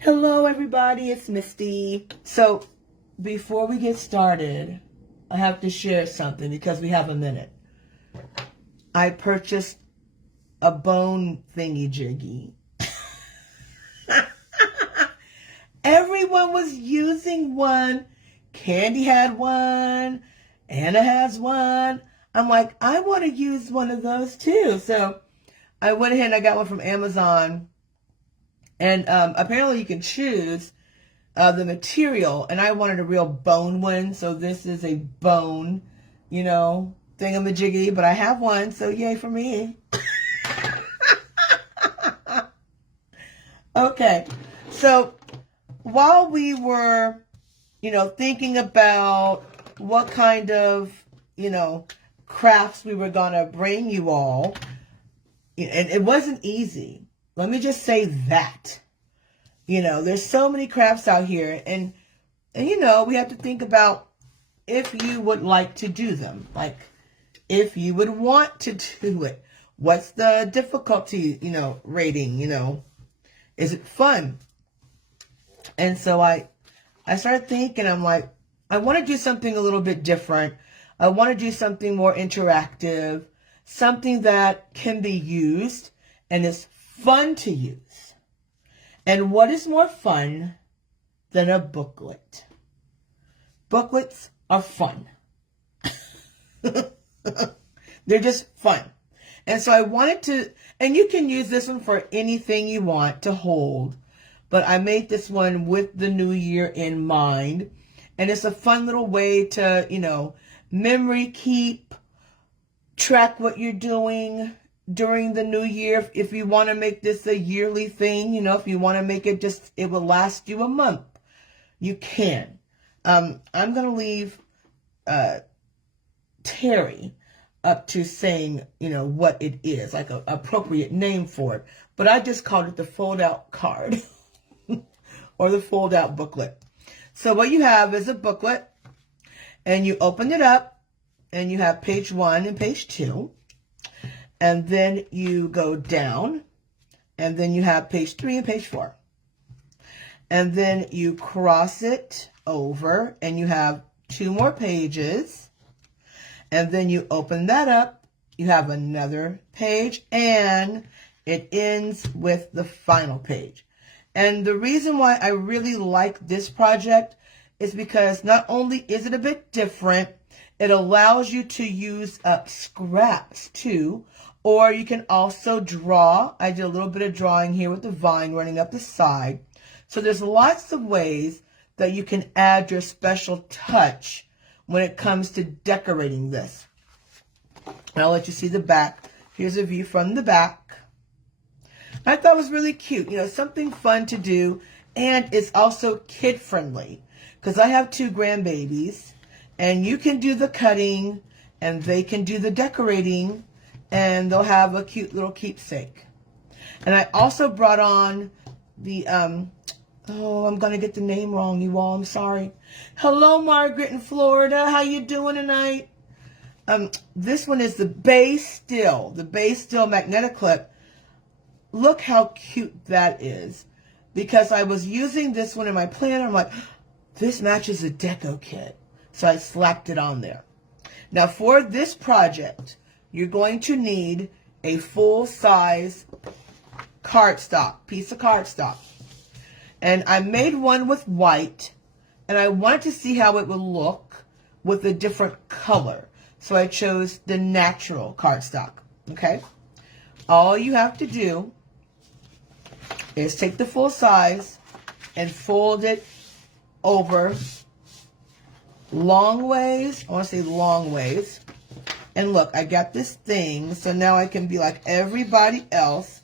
Hello everybody, it's Misty. So before we get started, I have to share something because we have a minute. I purchased a bone thingy jiggy. Everyone was using one. Candy had one. Anna has one. I'm like, I want to use one of those too. So I went ahead and I got one from Amazon. And apparently you can choose the material. And I wanted a real bone one. So this is a bone, thingamajiggy. But I have one. So yay for me. Okay. So while we were, thinking about what kind of, crafts we were going to bring you all, and it wasn't easy. Let me just say that. There's so many crafts out here, and we have to think about if you would like to do them. Like, if you would want to do it. What's the difficulty, rating, Is it fun? And so I started thinking, I'm like, I want to do something a little bit different. I want to do something more interactive, something that can be used and is fun to use. And what is more fun than a booklet? Booklets are fun. They're just fun. And so I wanted to, and you can use this one for anything you want to hold, but I made this one with the new year in mind. And it's a fun little way to, memory keep, track what you're doing during the new year. If you want to make this a yearly thing, if you want to make it it will last you a month, you can. I'm going to leave Terry up to saying, what it is, like an appropriate name for it. But I just called it the fold-out card or the fold-out booklet. So what you have is a booklet, and you open it up, and you have page 1 and page 2. And then you go down, and then you have page 3 and page 4. And then you cross it over, and you have 2 more pages. And then you open that up, you have another page, and it ends with the final page. And the reason why I really like this project is because not only is it a bit different, it allows you to use up scraps too, or you can also draw. I did a little bit of drawing here with the vine running up the side. So there's lots of ways that you can add your special touch when it comes to decorating this. And I'll let you see the back. Here's a view from the back. I thought it was really cute, something fun to do, and it's also kid-friendly because I have 2 grandbabies, and you can do the cutting, and they can do the decorating, and they'll have a cute little keepsake. And I also brought on the, I'm going to get the name wrong, you all, I'm sorry. Hello, Margaret in Florida. How you doing tonight? This one is the Bay Still magnetic clip. Look how cute that is. Because I was using this one in my planner. I'm like, this matches the DECO kit. So I slapped it on there. Now for this project, you're going to need a full-size piece of cardstock. And I made one with white. And I wanted to see how it would look with a different color. So I chose the natural cardstock. Okay? All you have to do is take the full size and fold it over long ways. I want to say long ways. And look, I got this thing, so now I can be like everybody else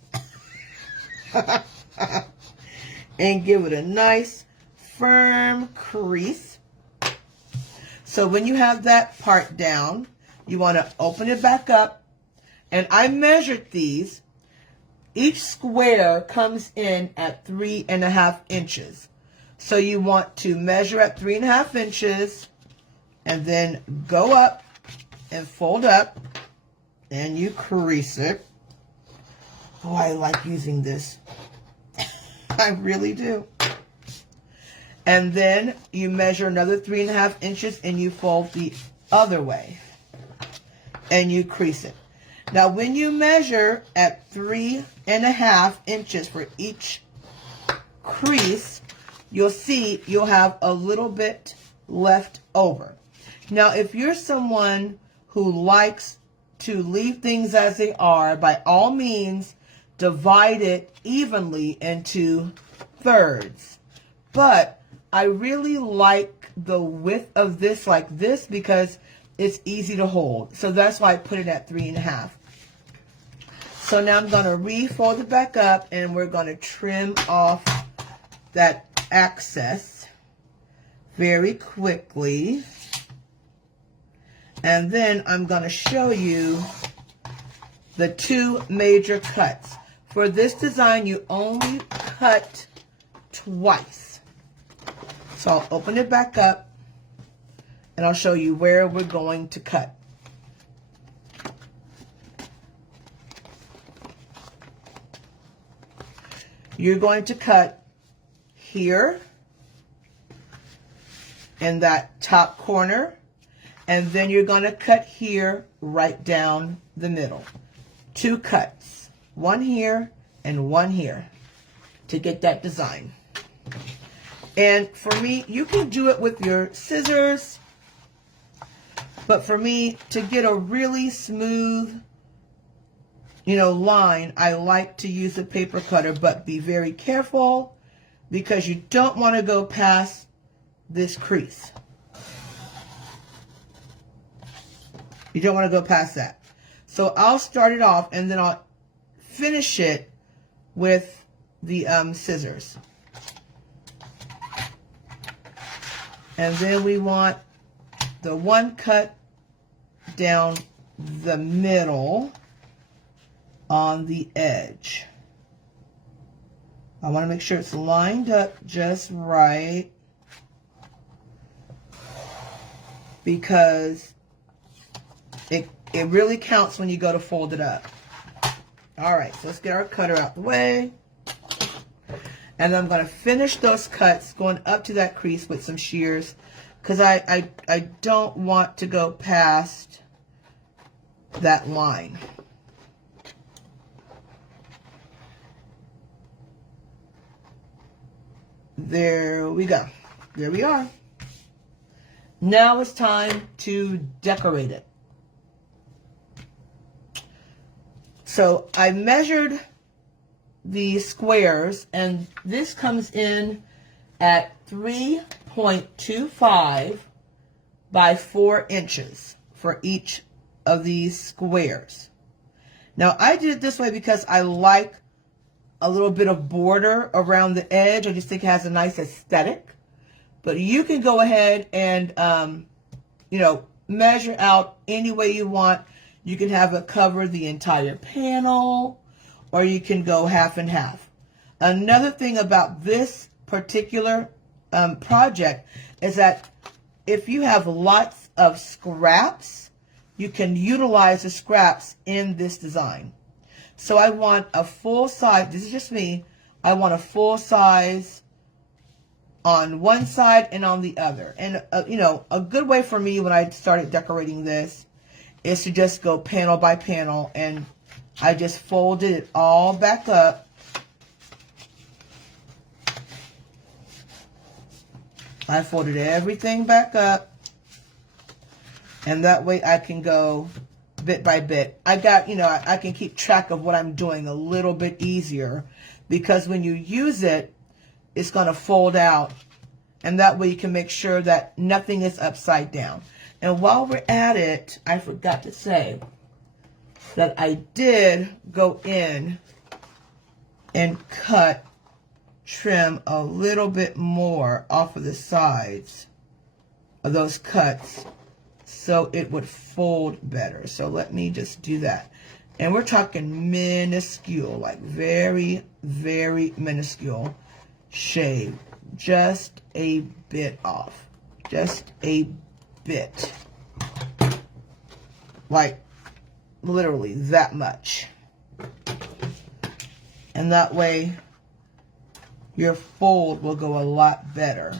and give it a nice firm crease. So when you have that part down, you want to open it back up. And I measured these. Each square comes in at 3.5 inches. So you want to measure at 3.5 inches and then go up and fold up and you crease it. Oh, I like using this. I really do. And then you measure another 3.5 inches and you fold the other way. And you crease it. Now when you measure at 3.5 inches for each crease, you'll see you'll have a little bit left over. Now if you're someone who likes to leave things as they are, by all means divide it evenly into thirds. But I really like the width of this like this because it's easy to hold. So that's why I put it at 3.5. So now I'm going to refold it back up and we're going to trim off that excess very quickly. And then I'm going to show you the 2 major cuts. For this design, you only cut twice. So I'll open it back up and I'll show you where we're going to cut. You're going to cut here in that top corner, and then you're going to cut here right down the middle. 2 cuts, one here and one here to get that design. And for me, you can do it with your scissors, but for me, to get a really smooth, line, I like to use a paper cutter, but be very careful because you don't want to go past this crease. You don't want to go past that. So I'll start it off and then I'll finish it with the scissors. And then we want the 1 cut down the middle on the edge. I want to make sure it's lined up just right because it really counts when you go to fold it up. All right, so let's get our cutter out the way. And I'm going to finish those cuts going up to that crease with some shears because I don't want to go past that line. There we go. There we are. Now it's time to decorate it. So I measured the squares, and this comes in at 3.25 by 4 inches for each of these squares. Now I did it this way because I like a little bit of border around the edge. I just think it has a nice aesthetic. But you can go ahead and, measure out any way you want. You can have it cover the entire panel, or you can go half and half. Another thing about this particular project is that if you have lots of scraps, you can utilize the scraps in this design. So I want a full size, this is just me, I want a full size on one side and on the other. And, a good way for me when I started decorating this is to just go panel by panel, and I just folded it all back up. I folded everything back up, and that way I can go bit by bit. I can keep track of what I'm doing a little bit easier because when you use it, it's going to fold out, and that way you can make sure that nothing is upside down. And while we're at it, I forgot to say that I did go in and trim a little bit more off of the sides of those cuts so it would fold better. So let me just do that. And we're talking minuscule, like very, very minuscule shade. Just a bit off. Just a bit. Like literally that much. And that way your fold will go a lot better.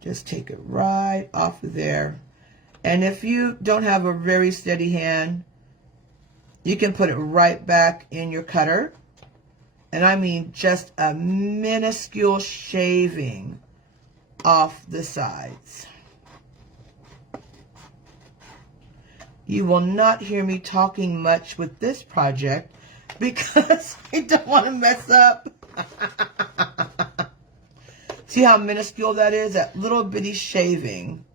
Just take it right off of there. And if you don't have a very steady hand, you can put it right back in your cutter. And I mean just a minuscule shaving off the sides. You will not hear me talking much with this project because I don't want to mess up. See how minuscule that is? That little bitty shaving.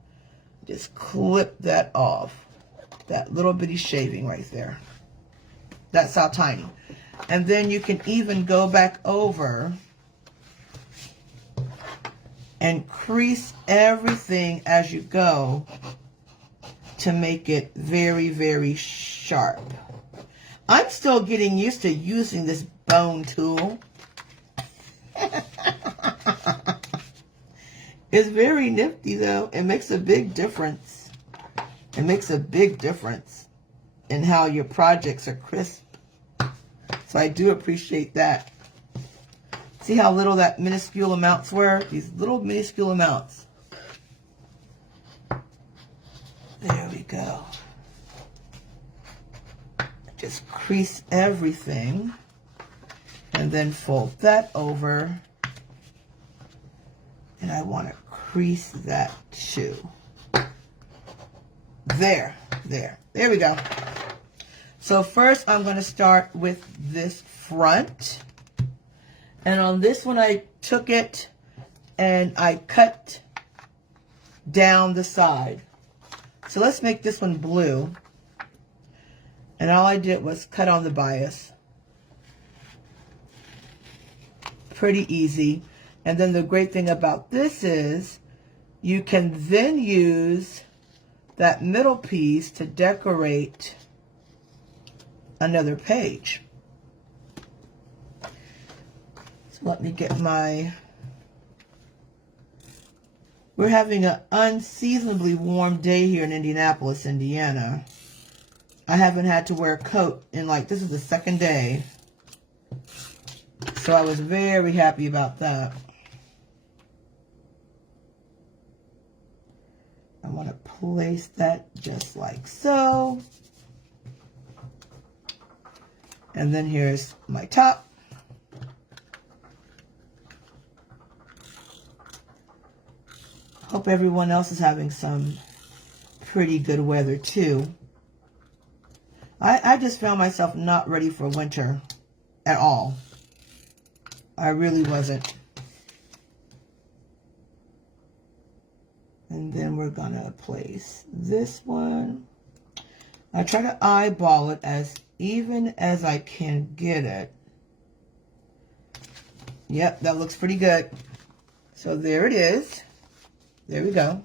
Just clip that off. That little bitty shaving right there. That's how tiny. And then you can even go back over and crease everything as you go to make it very, very sharp. I'm still getting used to using this bone tool. It's very nifty though. It makes a big difference. It makes a big difference in how your projects are crisp. So I do appreciate that. See how little that minuscule amounts were? These little minuscule amounts. There we go. Just crease everything. And then fold that over. And I want to crease that too. There we go. So first I'm going to start with this front. And on this one I took it and I cut down the side. So let's make this one blue. And all I did was cut on the bias. Pretty easy. And then the great thing about this is you can then use that middle piece to decorate another page. So let me get my... We're having an unseasonably warm day here in Indianapolis, Indiana. I haven't had to wear a coat in this is the second day. So I was very happy about that. I want to place that just like so. And then here's my top. Hope everyone else is having some pretty good weather too. I just found myself not ready for winter at all. I really wasn't. And then we're gonna place this one. I try to eyeball it as even as I can get it. Yep, that looks pretty good. So there it is. There we go.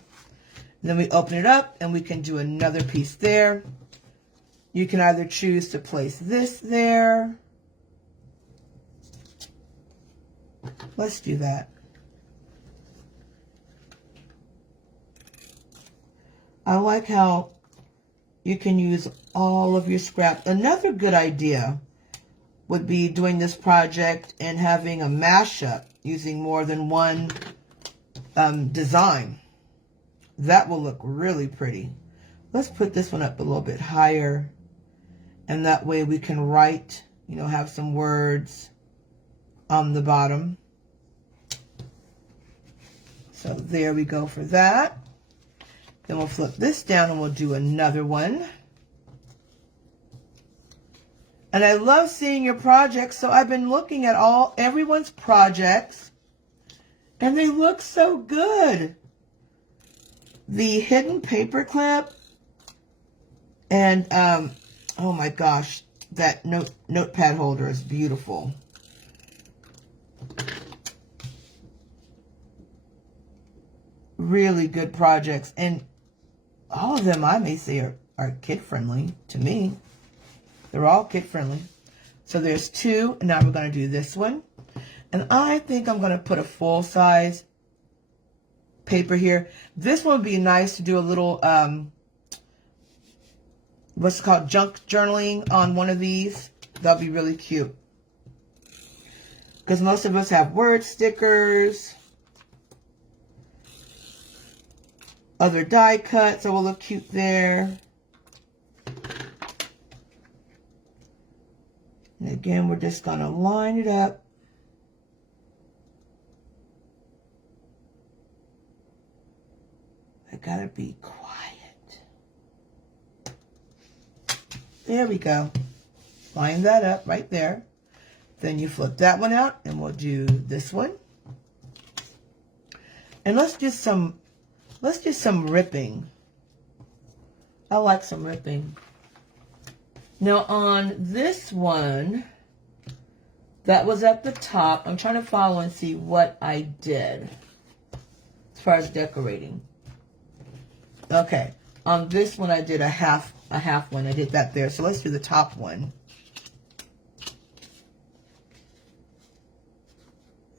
Then we open it up and we can do another piece there. You can either choose to place this there. Let's do that. I like how you can use all of your scraps. Another good idea would be doing this project and having a mashup using more than one design. That will look really pretty. Let's put this one up a little bit higher. And that way we can write, have some words on the bottom. So there we go for that. Then we'll flip this down and we'll do another one. And I love seeing your projects. So I've been looking at everyone's projects and they look so good. The hidden paper clip and oh my gosh, that notepad holder is beautiful. Really good projects. And all of them, I may say, are kid-friendly to me. They're all kid-friendly. So there's two. And now we're going to do this one. And I think I'm going to put a full-size paper here. This one would be nice to do a little, what's it called, junk journaling on one of these. That'll be really cute. because most of us have word stickers, other die cuts that will look cute there. And again, we're just going to line it up. I gotta be quiet. There we go. Line that up right there. Then you flip that one out and we'll do this one. And let's do some ripping. I like some ripping. Now on this one, that was at the top. I'm trying to follow and see what I did as far as decorating. Okay, on this one I did a half one. I did that there. So let's do the top one.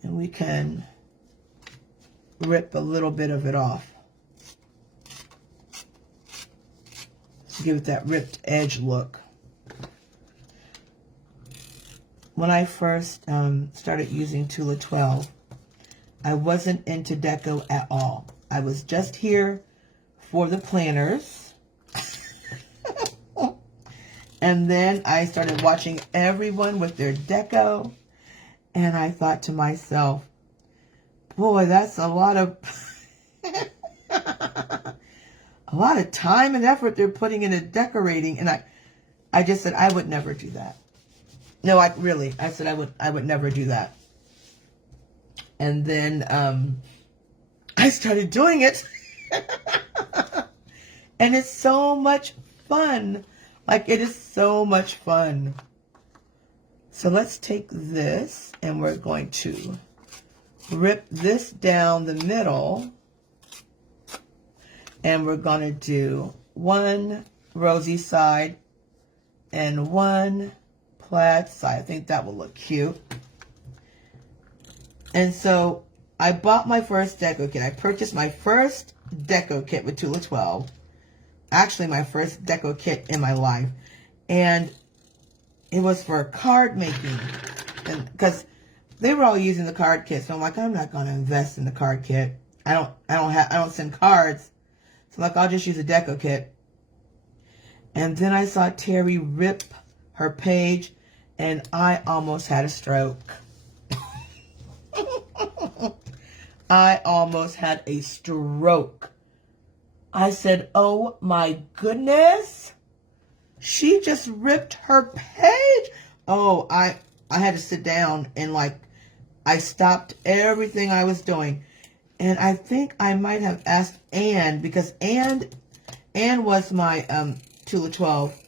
And we can rip a little bit of it off. To give it that ripped edge look. When I first started using Tula 12, I wasn't into deco at all. I was just here for the planners. And then I started watching everyone with their deco. And I thought to myself, boy, that's a lot of a lot of time and effort they're putting into decorating. And I just said I would never do that. No, I said I would never do that. And then I started doing it. And it's so much fun. Like, it is so much fun. So let's take this and we're going to rip this down the middle. And we're going to do one rosy side and one plaid side. I think that will look cute. And so I bought my first deco kit. I purchased my first deco kit with Tula 12. Actually, my first deco kit in my life. And it was for card making. And because they were all using the card kit. So I'm like, I'm not going to invest in the card kit. I don't send cards. So I'm like, I'll just use a deco kit. And then I saw Terry rip her page and I almost had a stroke. I almost had a stroke. I said, oh my goodness. She just ripped her page. Oh, I had to sit down and I stopped everything I was doing. And I think I might have asked Anne, because Anne was my Tula 12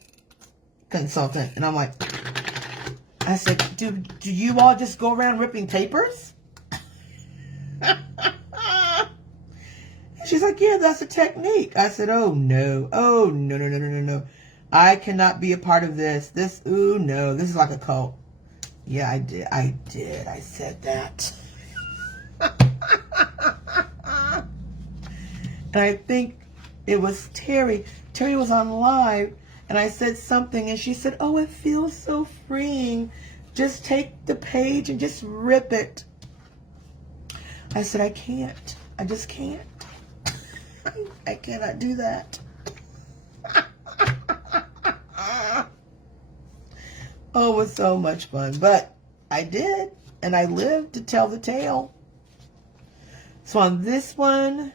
consultant. And I'm like, I said, do you all just go around ripping papers? She's like, yeah, that's a technique. I said, oh no. Oh, no. I cannot be a part of this. Ooh, no, this is like a cult. Yeah, I did. I said that. And I think it was Terry. Terry was on live, and I said something, and she said, oh, it feels so freeing. Just take the page and just rip it. I said, I can't. I just can't. I cannot do that. Oh, it was so much fun. But I did, and I lived to tell the tale. So on this one,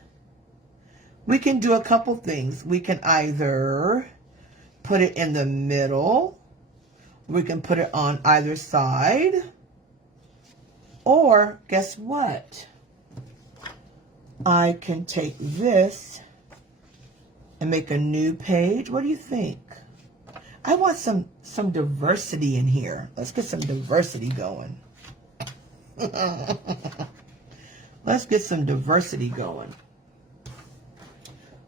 we can do a couple things. We can either put it in the middle. We can put it on either side. Or, guess what? I can take this and make a new page. What do you think? I want some diversity in here. Let's get some diversity going. Let's get some diversity going.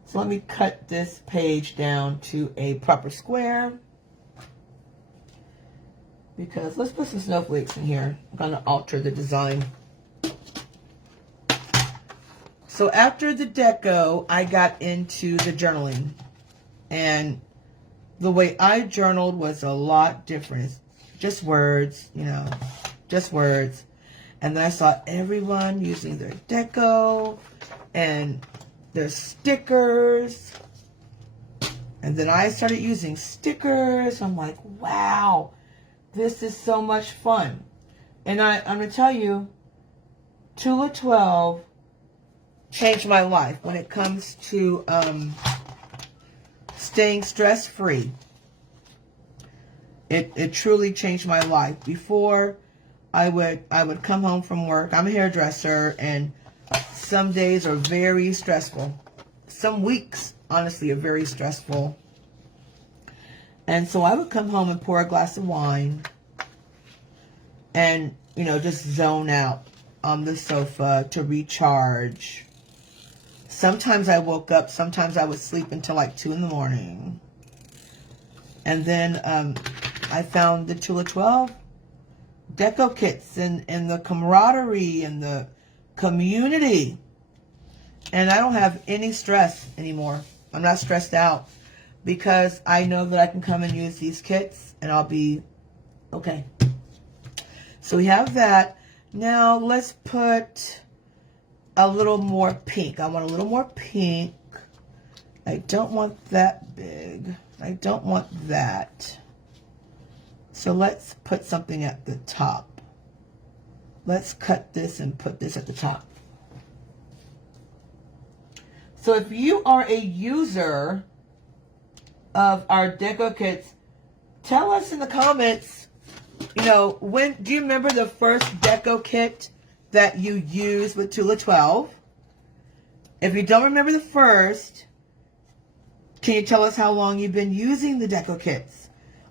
So let me cut this page down to a proper square. Because let's put some snowflakes in here. I'm going to alter the design. So after the deco, I got into the journaling. And the way I journaled was a lot different. Just words, just words. And then I saw everyone using their deco and their stickers. And then I started using stickers. I'm like, wow, this is so much fun. And I'm going to tell you, Tula 12 changed my life when it comes to staying stress-free. It truly changed my life. Before, I would come home from work. I'm a hairdresser, and some days are very stressful. Some weeks, honestly, are very stressful. And so I would come home and pour a glass of wine and, you know, just zone out on the sofa to recharge. Sometimes I woke up. Sometimes I would sleep until like 2 in the morning. And then I found the Tula 12 deco kits and the camaraderie and the community. And I don't have any stress anymore. I'm not stressed out because I know that I can come and use these kits and I'll be okay. So we have that. Now let's put a little more pink. I want a little more pink. I don't want that big. I don't want that. So let's put something at the top. Let's cut this and put this at the top. So if you are a user of our deco kits, tell us in the comments, you know, do you remember the first deco kit that you used with Tula 12? If you don't remember the first, can you tell us how long you've been using the deco kits?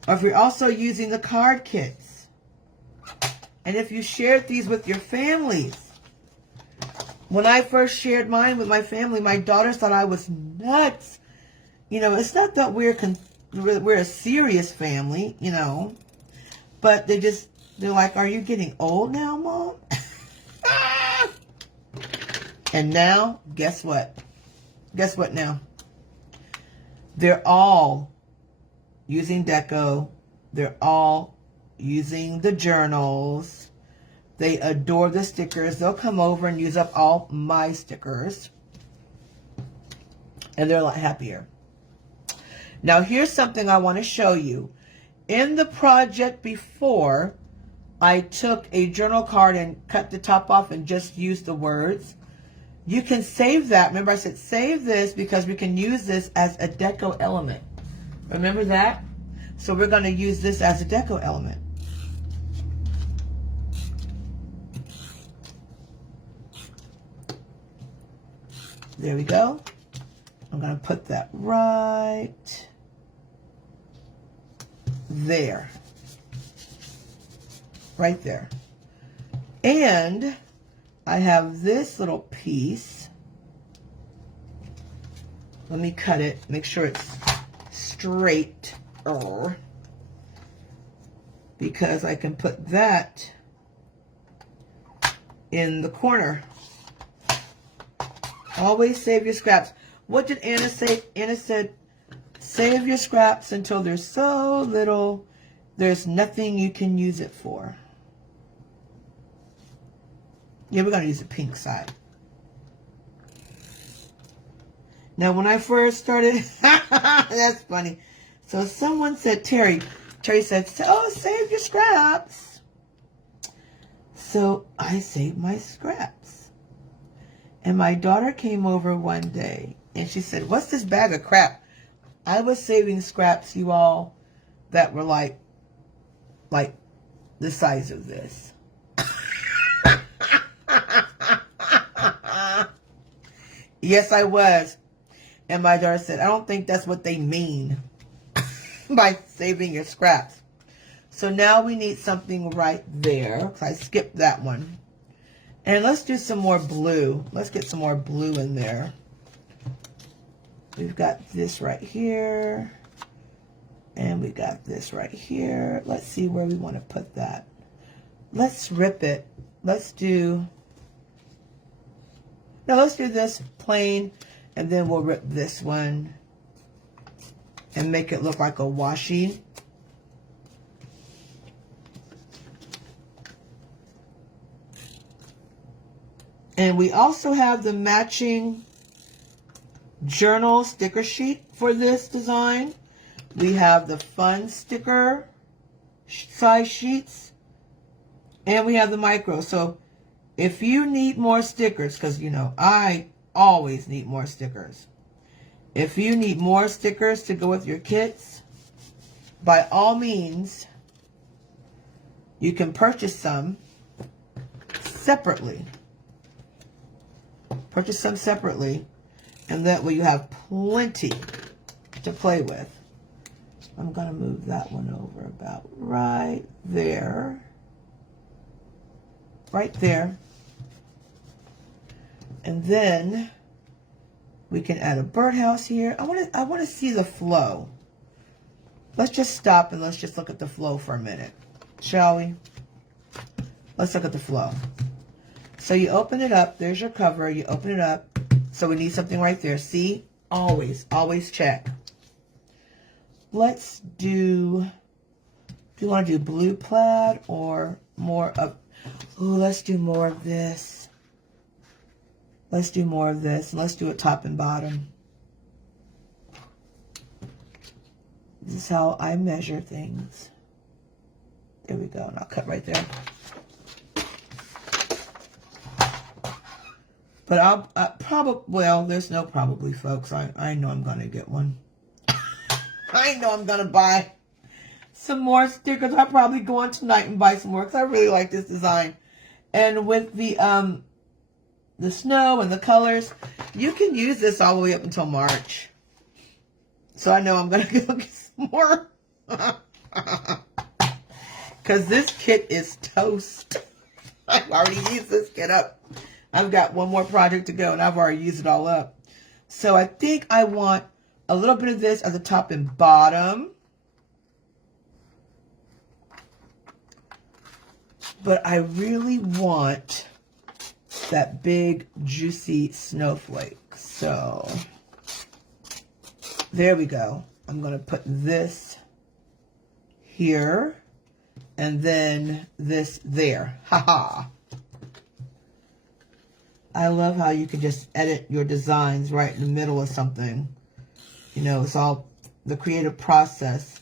Or if you're also using the card kits. And if you shared these with your families. When I first shared mine with my family, my daughters thought I was nuts. You know, it's not that we're a serious family, you know. But they're like, are you getting old now, Mom? And now, guess what? Guess what now? They're all using deco. They're all using the journals. They adore the stickers. They'll come over and use up all my stickers. And they're a lot happier. Now, here's something I want to show you. In the project before, I took a journal card and cut the top off and just used the words. You can save that. Remember, I said save this because we can use this as a deco element. Remember that? So we're going to use this as a deco element. There we go. I'm going to put that right there. Right there. And I have this little piece. Let me cut it. Make sure it's straight. Because I can put that in the corner. Always save your scraps. What did Anna say? Anna said, save your scraps until there's so little, there's nothing you can use it for. Yeah, we're going to use the pink side. Now, when I first started, that's funny. So someone said, Terry said, oh, save your scraps. So I saved my scraps. And my daughter came over one day and she said, what's this bag of crap? I was saving scraps, you all, that were like the size of this. Yes, I was. And my daughter said, I don't think that's what they mean by saving your scraps. So now we need something right there. So I skipped that one. And let's do some more blue. Let's get some more blue in there. We've got this right here. And we got this right here. Let's see where we want to put that. Let's rip it. Let's do this plain. And then we'll rip this one. And make it look like a washi. And we also have the matching journal sticker sheet for this design. We have the fun sticker size sheets. And we have the micro. So if you need more stickers, because you know, I always need more stickers. If you need more stickers to go with your kits, by all means, you can purchase some separately. Purchase some separately, and that way you have plenty to play with. I'm going to move that one over about right there. Right there. And then we can add a birdhouse here. I want to see the flow. Let's just stop and let's just look at the flow for a minute, shall we? Let's look at the flow. So you open it up. There's your cover. You open it up. So we need something right there. See? Always check. Let's do you want to do blue plaid or more of, ooh, let's do more of this. Let's do more of this. Let's do it top and bottom. This is how I measure things. There we go. And I'll cut right there. But I'll probably, well, there's no probably, folks. I know I'm going to get one. I know I'm going to buy some more stickers. I'll probably go on tonight and buy some more because I really like this design. And with the snow and the colors, you can use this all the way up until March. So I know I'm going to go get some more. Because this kit is toast. I've already used this kit up. I've got one more project to go and I've already used it all up. So I think I want a little bit of this at the top and bottom. But I really want that big juicy snowflake. So there we go. I'm going to put this here and then this there. Haha. I love how you can just edit your designs right in the middle of something. You know, it's all the creative process.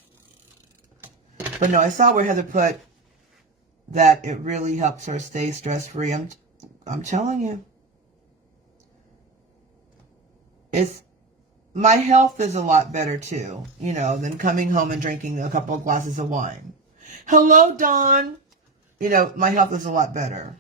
But no, I saw where Heather put that it really helps her stay stress-free. I'm telling you. My health is a lot better too, you know, than coming home and drinking a couple of glasses of wine. Hello, Dawn. You know, my health is a lot better.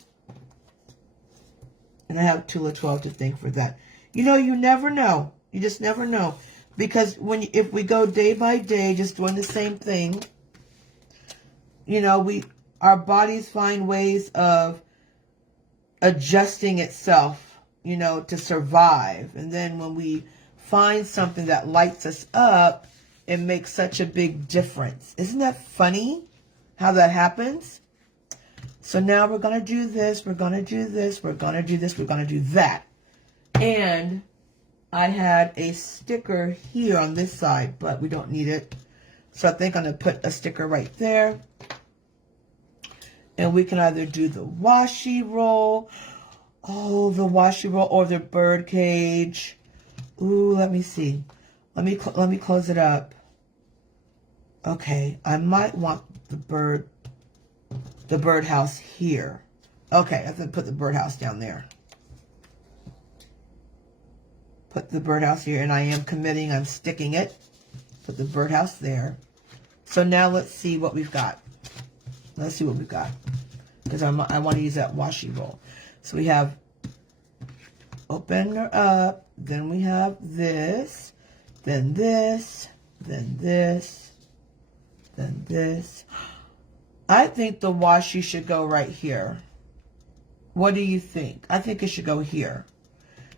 And I have Tula 12 to thank for that. You know, you never know. You just never know. Because if we go day by day just doing the same thing, you know, our bodies find ways of adjusting itself, you know, to survive. And then when we find something that lights us up, it makes such a big difference. Isn't that funny how that happens? So now we're going to do this, we're going to do this, we're going to do this, we're going to do that. And I had a sticker here on this side, but we don't need it. So I think I'm going to put a sticker right there. And we can either do the washi roll. Oh, the washi roll or the bird cage. Ooh, let me see. Let me close it up. Okay, I might want the birdhouse here. Okay, I have to put the birdhouse down there. Put the birdhouse here, and I am committing, I'm sticking it. Put the birdhouse there. So now let's see what we've got. Let's see what we've got. Because I want to use that washi roll. So we have open her up. Then we have this. Then this. Then this. Then this. I think the washi should go right here. What do you think? I think it should go here.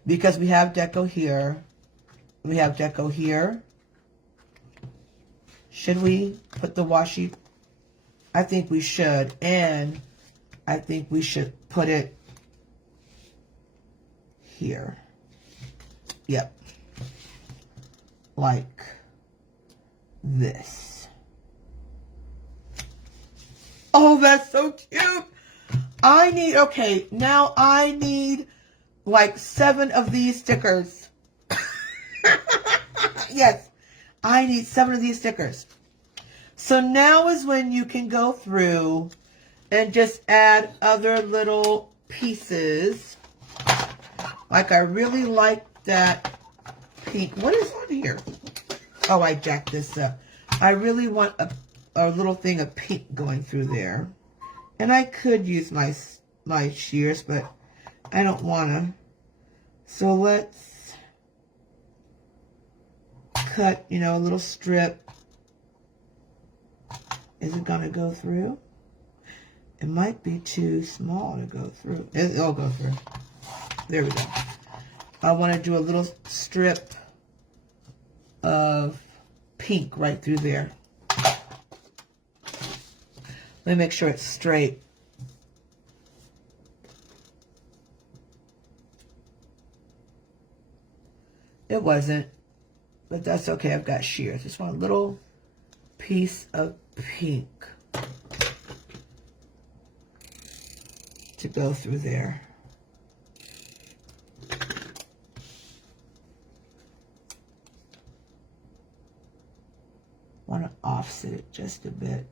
Because we have DECO here. We have DECO here. Should we put the washi? I think we should. And I think we should put it here. Yep. Like this. Oh, that's so cute. Okay, now I need like 7 of these stickers. Yes, I need 7 of these stickers. So now is when you can go through and just add other little pieces. Like I really like that pink. What is on here? Oh, I jacked this up. I really want a little thing of pink going through there. And I could use my shears, but I don't want to. So let's cut, you know, a little strip. Is it going to go through? It might be too small to go through. It'll go through. There we go. I want to do a little strip of pink right through there. Let me make sure it's straight. It wasn't, but that's okay. I've got shears. Just want a little piece of pink to go through there. Want to offset it just a bit.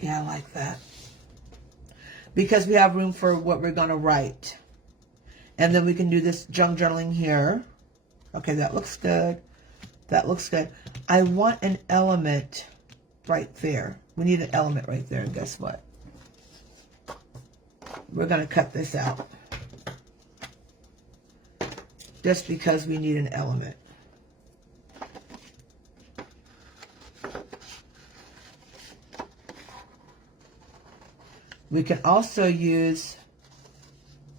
Yeah, I like that. Because we have room for what we're going to write. And then we can do this junk journaling here. Okay, that looks good. That looks good. I want an element right there. We need an element right there. And guess what? We're going to cut this out. Just because we need an element. We can also use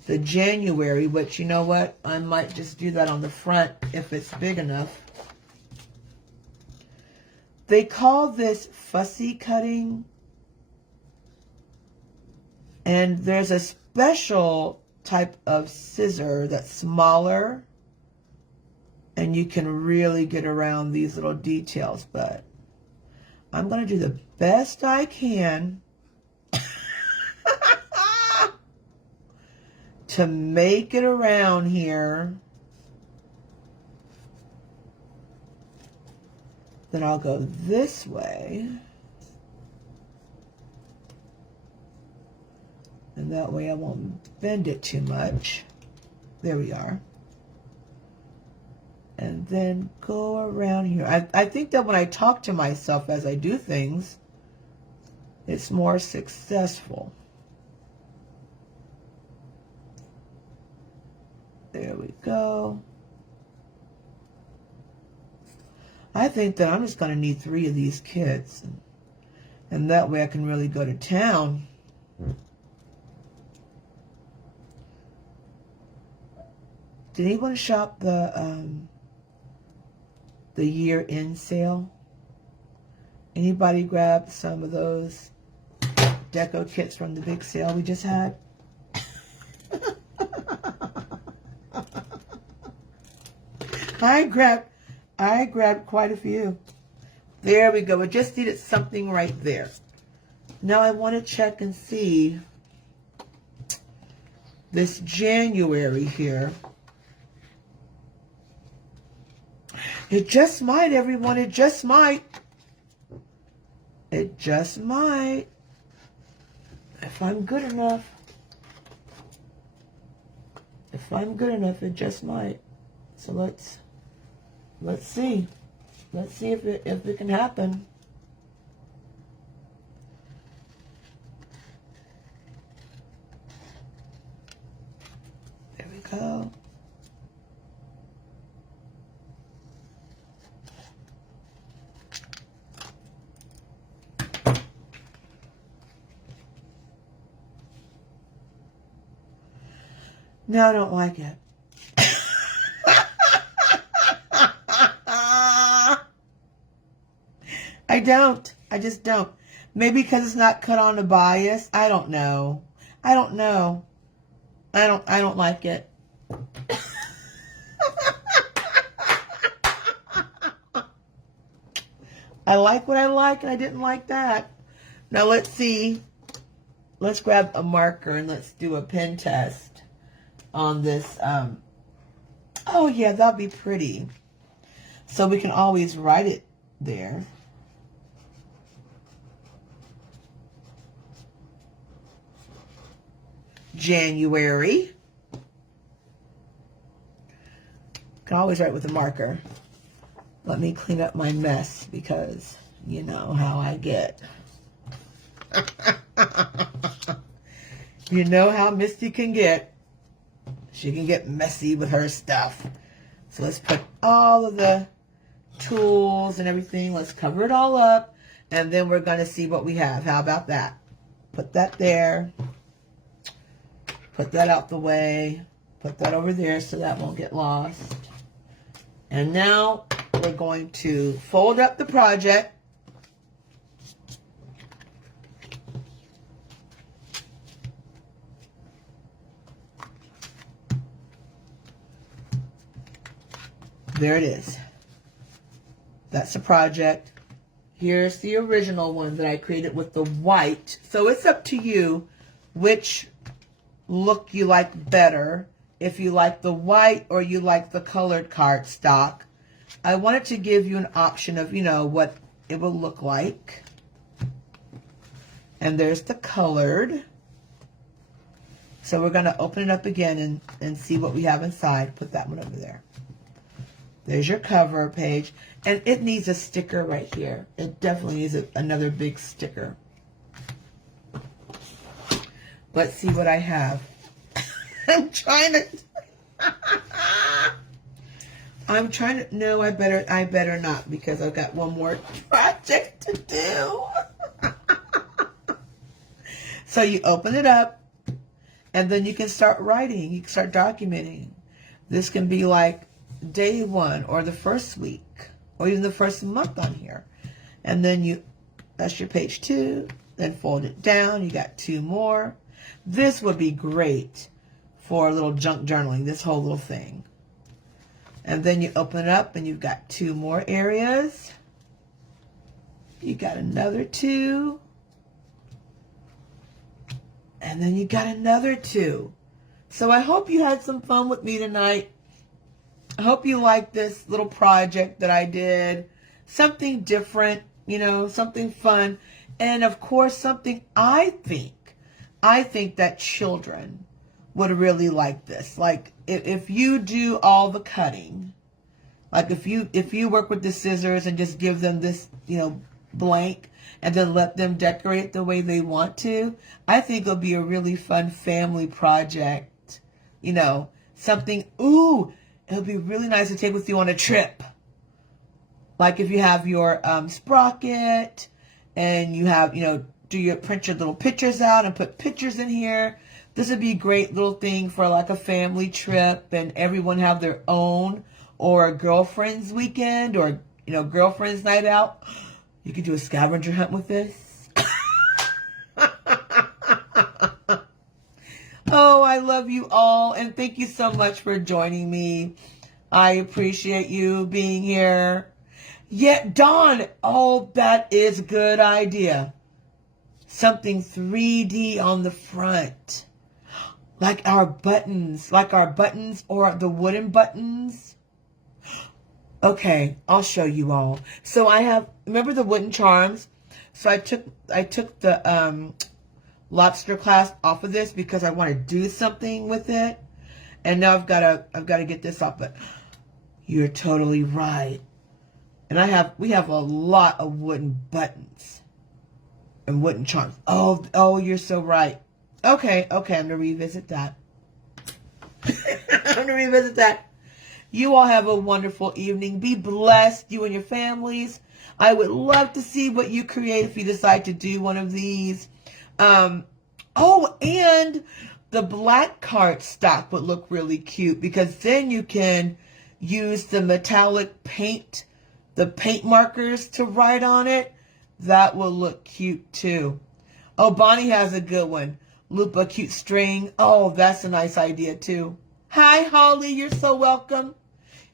the January, which, you know what? I might just do that on the front if it's big enough. They call this fussy cutting. And there's a special type of scissor that's smaller. And you can really get around these little details. But I'm going to do the best I can to make it around here. Then I'll go this way. And that way I won't bend it too much. There we are. And then go around here. I think that when I talk to myself as I do things, it's more successful. There we go. I think that I'm just going to need 3 of these kits. And that way I can really go to town. Did anyone shop the year-end sale? Anybody grab some of those DECO kits from the big sale we just had? I grabbed quite a few. There we go. I just needed something right there. Now I want to check and see this January here. It just might, everyone. It just might. It just might. If I'm good enough. If I'm good enough, it just might. So let's see. Let's see if it can happen. There we go. No, I don't like it. I don't. I just don't. Maybe because it's not cut on a bias. I don't know. I don't know. I don't like it. I like what I like, and I didn't like that. Now let's see let's grab a marker and let's do a pen test on this. Oh yeah, that'll be pretty. So we can always write it there. January. Can always write with a marker. Let me clean up my mess because you know how I get. You know how Misty can get. She can get messy with her stuff. So let's put all of the tools and everything. Let's cover it all up. And then we're going to see what we have. How about that? Put that there. Put that out the way. Put that over there so that won't get lost. And now we're going to fold up the project. There it is. That's the project. Here's the original one that I created with the white. So it's up to you which look you like better. If you like the white or you like the colored cardstock. I wanted to give you an option of, you know, what it will look like. And there's the colored. So we're going to open it up again and see what we have inside. Put that one over there. There's your cover page. And it needs a sticker right here. It definitely needs another big sticker. Let's see what I have. I'm trying to, no, I better not because I've got one more project to do. So you open it up and then you can start writing. You can start documenting. This can be like day 1 or the first week or even the first month on here. And then that's your page 2, then fold it down. You got 2 more. This would be great for a little junk journaling, this whole little thing. And then you open it up and you've got 2 more areas. You got another 2. And then you got another 2. So I hope you had some fun with me tonight. I hope you liked this little project that I did. Something different, you know, something fun. And of course, something I think that children would really like this. Like if you do all the cutting, like if you work with the scissors and just give them this, you know, blank and then let them decorate the way they want to, I think it'll be a really fun family project. You know, something, it'll be really nice to take with you on a trip. Like if you have your sprocket and you have, you know, print your little pictures out and put pictures in here. This would be a great little thing for like a family trip and everyone have their own, or a girlfriend's weekend, or, you know, girlfriend's night out. You could do a scavenger hunt with this. Oh, I love you all. And thank you so much for joining me. I appreciate you being here. Yeah, Dawn. Oh, that is a good idea. Something 3D on the front. Like our buttons or the wooden buttons. Okay, I'll show you all. So remember the wooden charms? So I took the lobster clasp off of this because I want to do something with it. And now I've got to get this off, but you're totally right. And we have a lot of wooden buttons and wooden charms. Oh, you're so right. Okay, I'm going to revisit that. You all have a wonderful evening. Be blessed, you and your families. I would love to see what you create if you decide to do one of these. And the black cardstock would look really cute because then you can use the metallic paint, the paint markers to write on it. That will look cute too. Oh, Bonnie has a good one. Loop a cute string. Oh, that's a nice idea too. Hi, Holly. You're so welcome.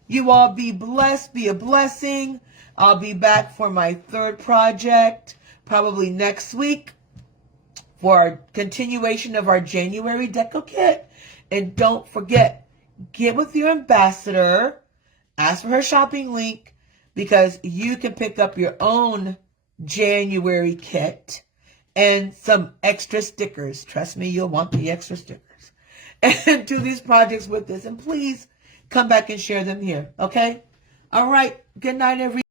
You all be blessed. Be a blessing. I'll be back for my 3rd project probably next week for our continuation of our January deco kit. And don't forget, get with your ambassador, ask for her shopping link, because you can pick up your own January kit and some extra stickers. Trust me, you'll want the extra stickers. And do these projects with us. And please come back and share them here. Okay? All right. Good night, everyone.